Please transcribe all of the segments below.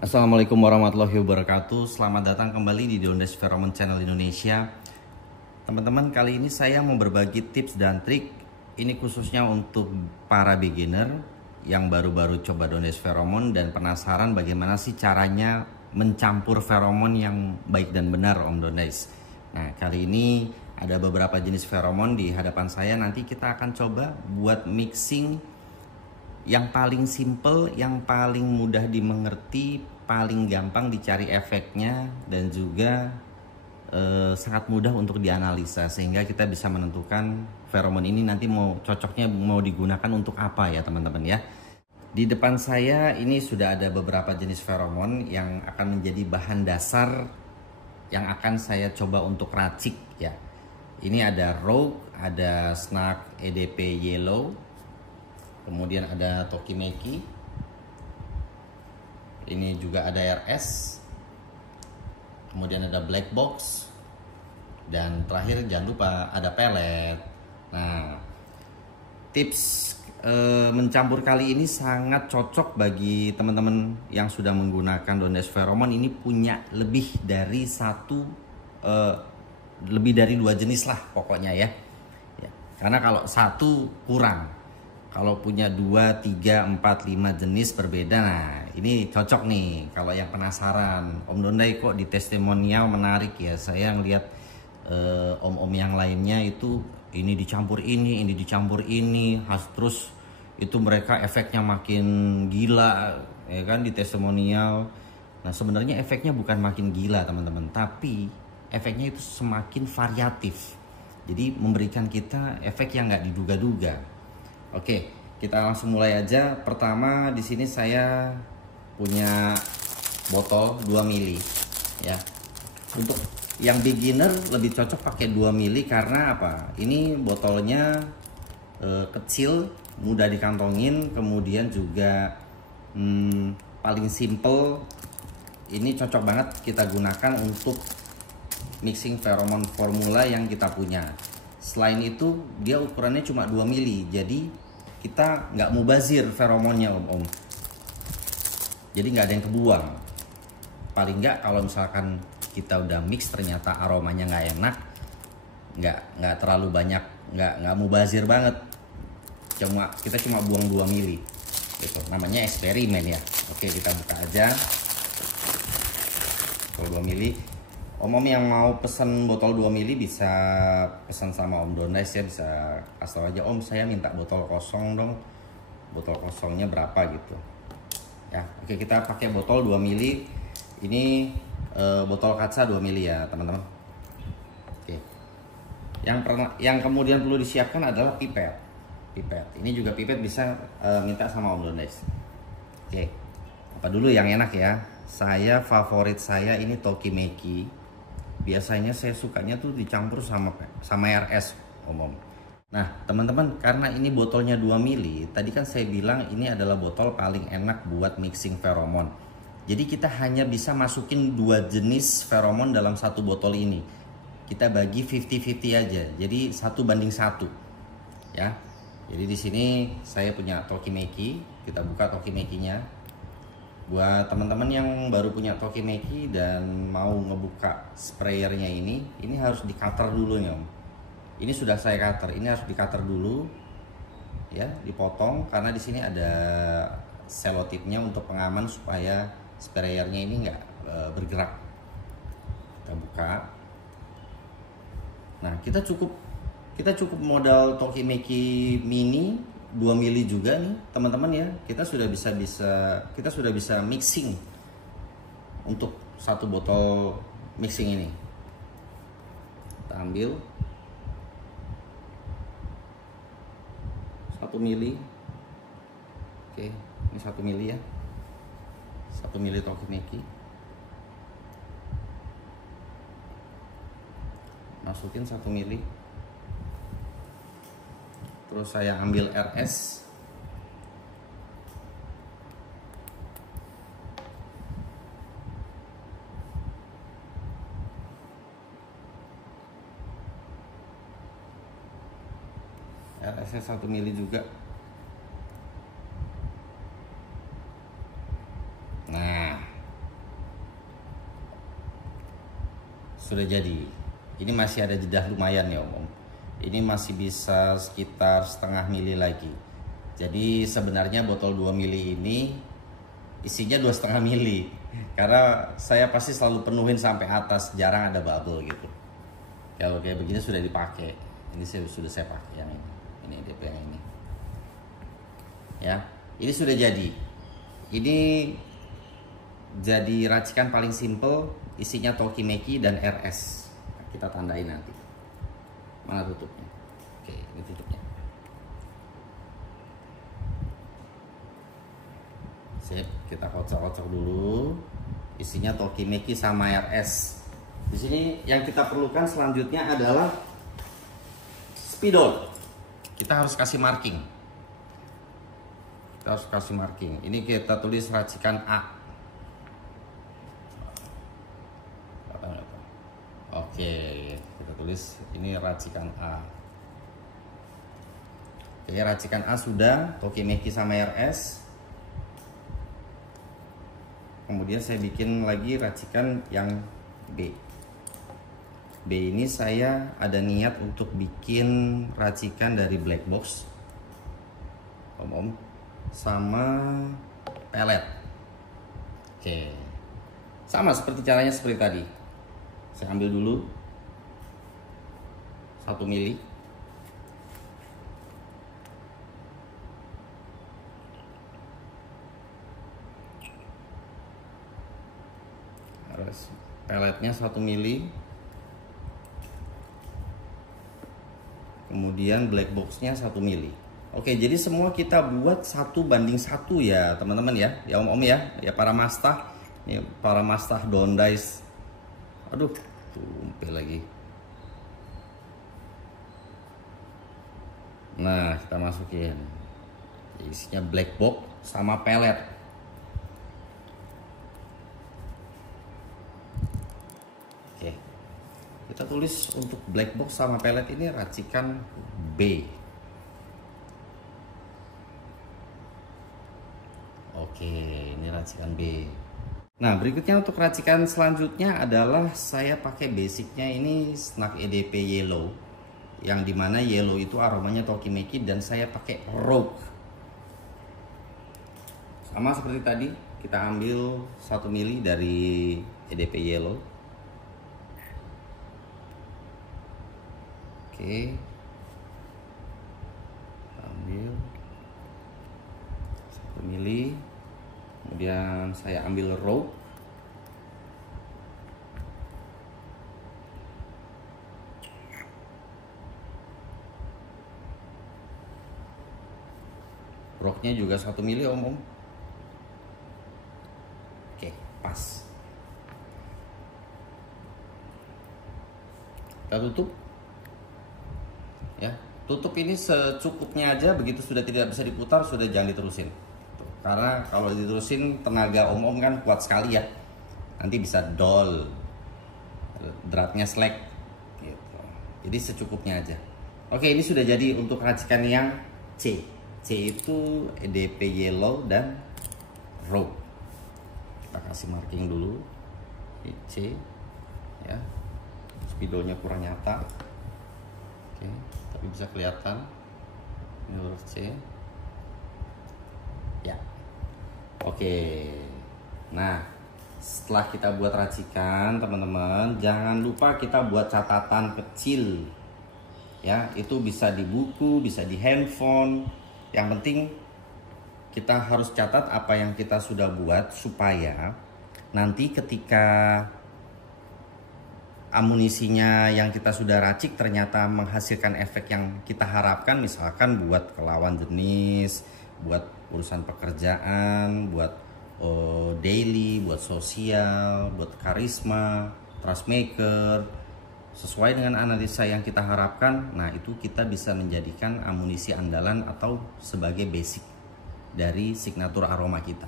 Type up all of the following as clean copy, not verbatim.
Assalamualaikum warahmatullahi wabarakatuh. Selamat datang kembali di Dondes Pheromone Channel Indonesia. Teman-teman, kali ini saya mau berbagi tips dan trik. Ini khususnya untuk para beginner yang baru-baru coba Dondes Pheromone dan penasaran bagaimana sih caranya mencampur feromon yang baik dan benar, Om Dondes. Nah, kali ini ada beberapa jenis feromon di hadapan saya. Nanti kita akan coba buat mixing yang paling simple, yang paling mudah dimengerti, paling gampang dicari efeknya, dan juga sangat mudah untuk dianalisa, sehingga kita bisa menentukan feromon ini nanti cocoknya mau digunakan untuk apa ya teman-teman ya. Di depan saya ini sudah ada beberapa jenis feromon yang akan menjadi bahan dasar yang akan saya coba untuk racik ya. Ini ada Rogue, ada Snark EDP Yellow, kemudian ada Tokimeki, ini juga ada RS, kemudian ada Black Box, dan terakhir jangan lupa ada pelet. Nah, tips mencampur kali ini sangat cocok bagi teman-teman yang sudah menggunakan Dondes Pheromone. Ini punya lebih dari dua jenis lah pokoknya ya. Karena kalau satu kurang, kalau punya 2, 3, 4, 5 jenis berbeda, nah ini cocok nih. Kalau yang penasaran, Om Dondai kok di testimonial menarik ya. Saya ngeliat om-om yang lainnya itu ini dicampur ini, terus itu mereka efeknya makin gila ya kan di testimonial. Nah sebenarnya efeknya bukan makin gila teman-teman, tapi efeknya itu semakin variatif. Jadi memberikan kita efek yang nggak diduga-duga. Oke, kita langsung mulai aja. Pertama di sini saya punya botol 2 mili ya. Untuk yang beginner lebih cocok pakai 2 mili karena apa? Ini botolnya kecil, mudah dikantongin, kemudian juga paling simple. Ini cocok banget kita gunakan untuk mixing pheromone formula yang kita punya. Selain itu dia ukurannya cuma 2 mili, jadi kita nggak mubazir feromonnya om. Jadi nggak ada yang kebuang. Paling nggak kalau misalkan kita udah mix ternyata aromanya nggak enak, nggak terlalu banyak, nggak mubazir banget. Kita cuma buang 2 mili. Gitu. Namanya eksperimen ya. Oke, kita buka aja. Kalau 2 mili. Om yang mau pesen botol 2 mili bisa pesan sama Om Dondes ya, bisa kasih aja Om saya minta botol kosong dong, botol kosongnya berapa gitu ya. Oke, kita pakai botol 2 mili. Ini botol kaca 2 mili ya teman-teman. Oke, yang kemudian perlu disiapkan adalah pipet. Ini juga pipet bisa minta sama Om Dondes. Oke, apa dulu yang enak ya. Favorit saya ini Tokimeki. Biasanya saya sukanya tuh dicampur sama RS om. Nah teman-teman, karena ini botolnya 2 mili, tadi kan saya bilang ini adalah botol paling enak buat mixing feromon. Jadi kita hanya bisa masukin 2 jenis feromon dalam satu botol ini. Kita bagi 50-50 aja, jadi 1:1 ya. Jadi di sini saya punya Tokimeki, kita buka Tokimekinya. Buat teman-teman yang baru punya Tokimeki dan mau ngebuka sprayernya ini harus di cutter dulu ya om. Ini sudah saya cutter, ini harus di cutter dulu ya, dipotong karena di sini ada selotipnya untuk pengaman supaya sprayernya ini nggak bergerak. Kita buka. Nah kita cukup modal Tokimeki mini 2 mili juga nih teman-teman ya. Kita sudah bisa mixing untuk satu botol mixing ini. Kita ambil 1 mili. Oke, ini 1 mili ya. 1 mili Tokimeki. Masukin 1 mili. Terus saya ambil RS. RS 1 mili juga. Nah, sudah jadi. Ini masih ada jeda lumayan ya Om. Ini masih bisa sekitar setengah mili lagi. Jadi sebenarnya botol 2 mili ini isinya 2,5 mili. Karena saya pasti selalu penuhin sampai atas, jarang ada bubble gitu. Kalau kayak begini sudah dipakai. Ini sudah saya pakai yang ini. Ini DP yang ini. Ya, ini sudah jadi. Ini jadi racikan paling simple, isinya Tokimeki dan RS. Kita tandain nanti. Mana tutupnya? Oke, ini tutupnya. Sip, kita kocok-kocok dulu. Isinya Tokimeki sama RS. Di sini yang kita perlukan selanjutnya adalah spidol. Kita harus kasih marking. Kita harus kasih marking. Ini kita tulis racikan A. Oke, kita tulis ini racikan A. Oke, racikan A sudah, Tokimeki sama RS. Kemudian saya bikin lagi racikan yang B. B ini saya ada niat untuk bikin racikan dari black box, Om, sama pelet. Oke, sama seperti caranya seperti tadi. Saya ambil dulu 1 mili. Harus peletnya 1 mili. Kemudian black boxnya 1 mili. Oke, jadi semua kita buat 1:1 ya teman-teman ya. Ya om-om ya. Ya para mastah. Ini para mastah Dondice. Aduh, tumpel lagi. Nah, kita masukin. Isinya black box sama pelet. Oke. Kita tulis untuk black box sama pelet ini racikan B. Oke, ini racikan B. Nah, berikutnya untuk racikan selanjutnya adalah saya pakai basicnya ini Snack EDP Yellow, yang dimana yellow itu aromanya Tokimeki dan saya pakai Rogue. Sama seperti tadi, kita ambil 1 mili dari EDP Yellow. Oke, ambil 1 mili. Kemudian saya ambil Rogue. Rogue-nya juga 1 mili om. Oke, pas. Kita tutup. Ya, tutup ini secukupnya aja. Begitu sudah tidak bisa diputar, sudah jangan diterusin. Karena kalau diterusin tenaga om kan kuat sekali ya. Nanti bisa dol, dratnya slack gitu. Jadi secukupnya aja. Oke, ini sudah jadi untuk racikan yang C. C itu EDP Yellow dan Rogue. Kita kasih marking dulu. Ini C ya. Spidolnya kurang nyata. Oke, tapi bisa kelihatan. Ini huruf C. Ya. Oke. Nah, setelah kita buat racikan, teman-teman, jangan lupa kita buat catatan kecil. Ya, itu bisa di buku, bisa di handphone. Yang penting kita harus catat apa yang kita sudah buat supaya nanti ketika amunisinya yang kita sudah racik ternyata menghasilkan efek yang kita harapkan, misalkan buat kelawan jenis, buat urusan pekerjaan, buat daily, buat sosial, buat karisma, trust maker, sesuai dengan analisa yang kita harapkan. Nah, itu kita bisa menjadikan amunisi andalan atau sebagai basic dari signature aroma kita.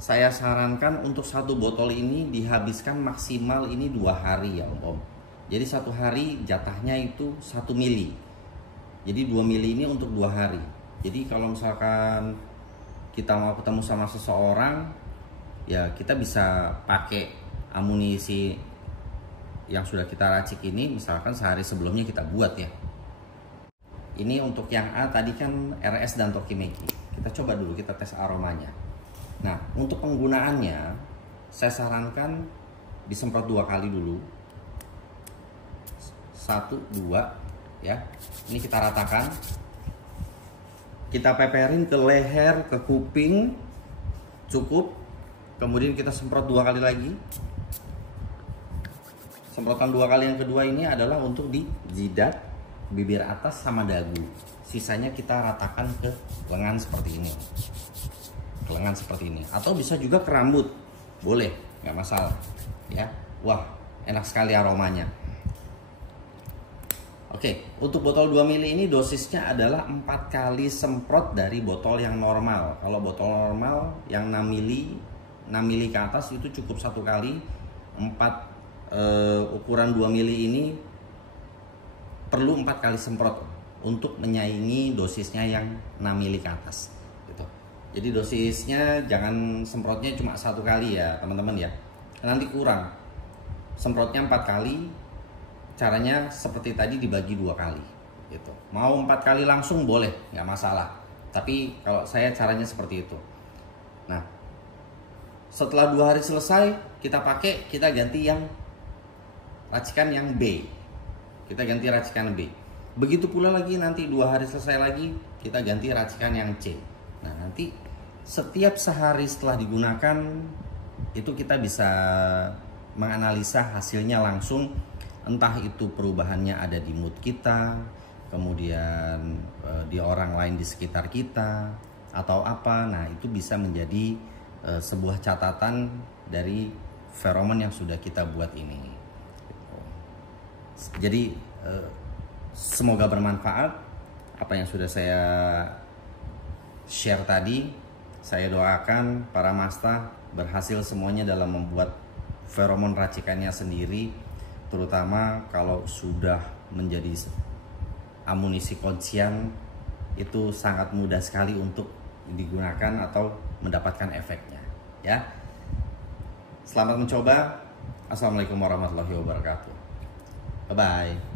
Saya sarankan untuk 1 botol ini dihabiskan maksimal ini 2 hari ya om. Jadi 1 hari jatahnya itu 1 mili. Jadi 2 mili ini untuk 2 hari. Jadi kalau misalkan kita mau ketemu sama seseorang, ya kita bisa pakai amunisi yang sudah kita racik ini misalkan sehari sebelumnya kita buat ya. Ini untuk yang A tadi kan RS dan Tokimeki. Kita coba dulu, kita tes aromanya. Nah, untuk penggunaannya saya sarankan disemprot 2 kali dulu. 1, 2 ya. Ini kita ratakan. Kita peperin ke leher, ke kuping. Cukup. Kemudian kita semprot 2 kali lagi. Semprotan 2 kali yang kedua ini adalah untuk di jidat, bibir atas sama dagu. Sisanya kita ratakan ke lengan seperti ini. Ke lengan seperti ini. Atau bisa juga ke rambut. Boleh, nggak masalah. Ya. Wah, enak sekali aromanya. Oke, untuk botol 2 ml ini dosisnya adalah 4 kali semprot dari botol yang normal. Kalau botol normal yang 6 ml ke atas itu cukup 1 kali. Ukuran 2 ml ini perlu 4 kali semprot untuk menyaingi dosisnya yang 6 ml ke atas gitu. Jadi dosisnya jangan semprotnya cuma 1 kali ya teman-teman ya, nanti kurang. Semprotnya 4 kali, caranya seperti tadi dibagi 2 kali gitu. Mau 4 kali langsung boleh, nggak masalah, tapi kalau saya caranya seperti itu. Nah, setelah 2 hari selesai kita pakai, kita ganti yang racikan yang B. Kita ganti racikan B. Begitu pula lagi nanti 2 hari selesai lagi kita ganti racikan yang C. Nah, nanti setiap sehari setelah digunakan itu kita bisa menganalisa hasilnya langsung. Entah itu perubahannya ada di mood kita, kemudian di orang lain di sekitar kita atau apa. Nah, itu bisa menjadi sebuah catatan dari feromon yang sudah kita buat ini. Jadi semoga bermanfaat apa yang sudah saya share tadi. Saya doakan para masta berhasil semuanya dalam membuat feromon racikannya sendiri, terutama kalau sudah menjadi amunisi kuncian. Itu sangat mudah sekali untuk digunakan atau mendapatkan efeknya ya. Selamat mencoba. Assalamualaikum warahmatullahi wabarakatuh. Bye-bye.